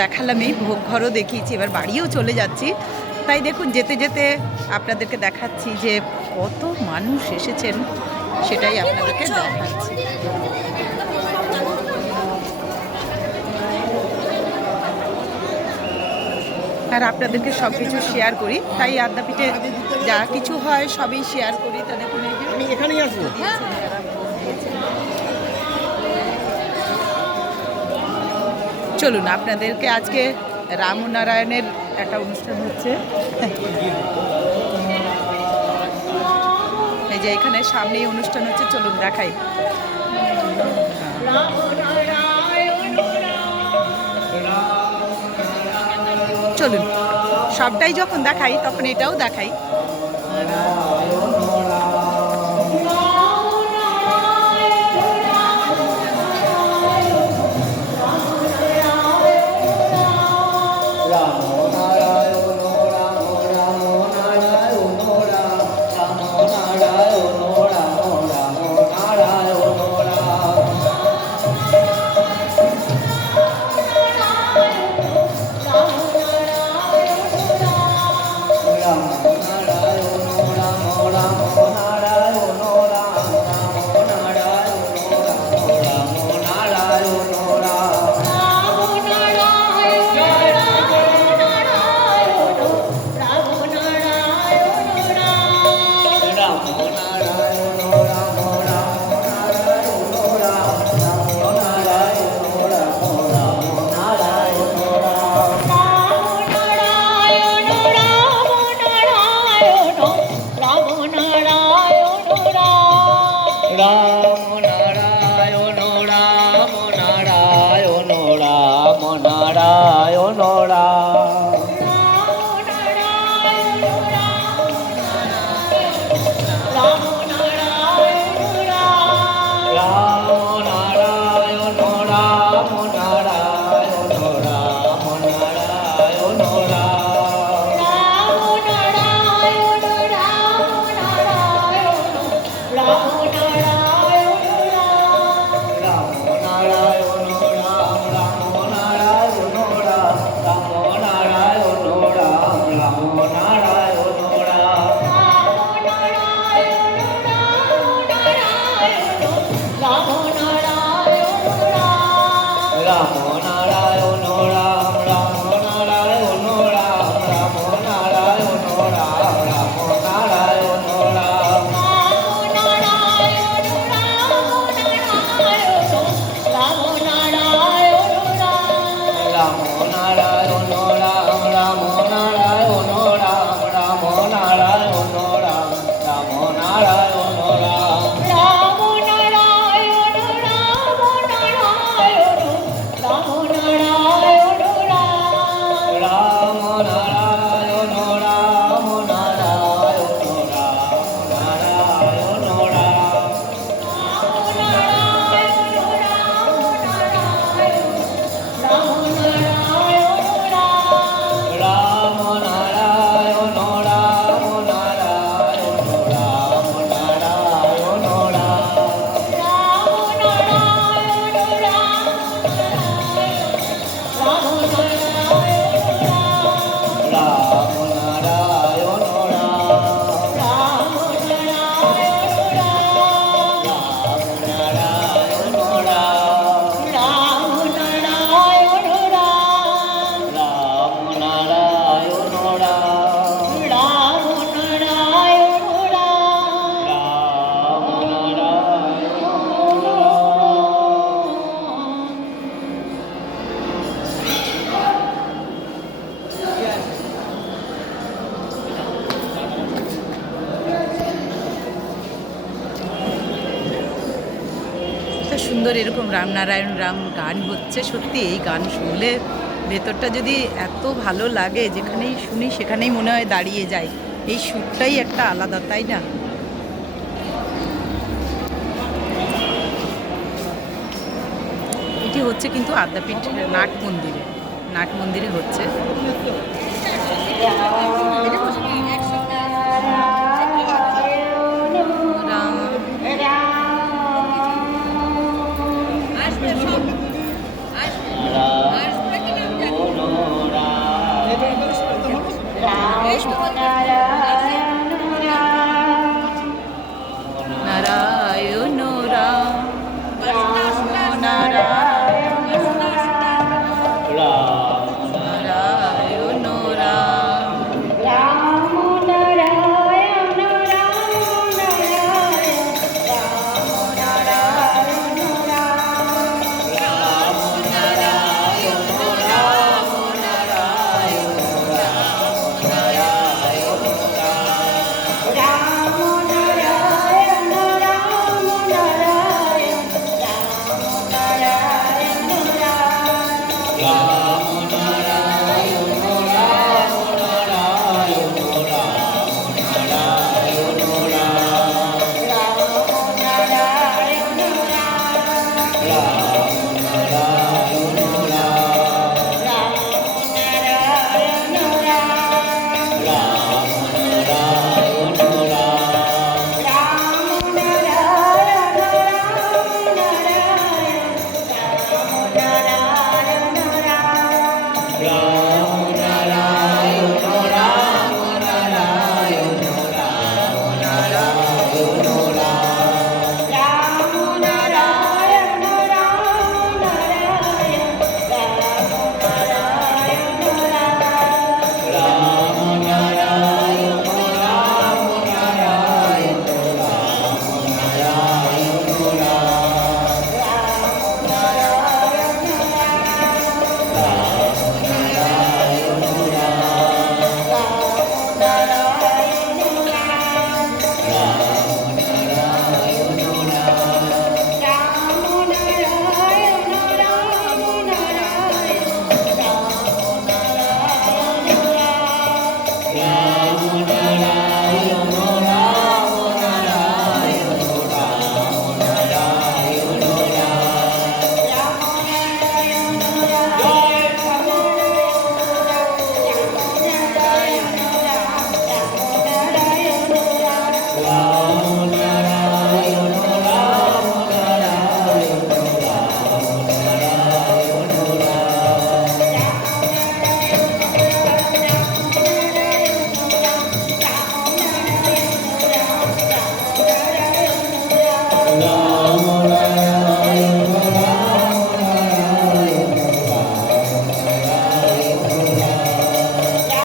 দেখালামই, ভোগ ঘরও দেখিয়েছি, এবার বাড়িও চলে যাচ্ছি। তাই দেখুন যেতে যেতে আপনাদেরকে দেখাচ্ছি যে কত মানুষ এসেছেন, সেটাই আপনাদেরকে দেখাচ্ছি। আর আপনাদেরকে সব কিছু শেয়ার করি, তাই আদ্যাপীঠে যা কিছু হয় সবই শেয়ার করি। তা দেখুন আমি এখানেই আসবো। চলুন আপনাদেরকে আজকে রামনারায়ণের একটা অনুষ্ঠান হচ্ছে, এই যে এখানে সামনেই অনুষ্ঠান হচ্ছে, চলুন দেখাই। চলুন সবটাই যখন দেখাই তখন এটাও দেখাই। সুন্দর এরকম রামনারায়ণ রাম গান হচ্ছে, সত্যি এই গান শুনলে ভেতরটা যদি এত ভালো লাগে, যেখানেই শুনি সেখানেই মনে হয় দাঁড়িয়ে যায়। এই সুরটাই একটা আলাদা, তাই না? এটি হচ্ছে কিন্তু আদ্যাপীঠ নাট মন্দিরে হচ্ছে। নারায়ণ রাম নারায়ণ নারায়ণ রাম Ram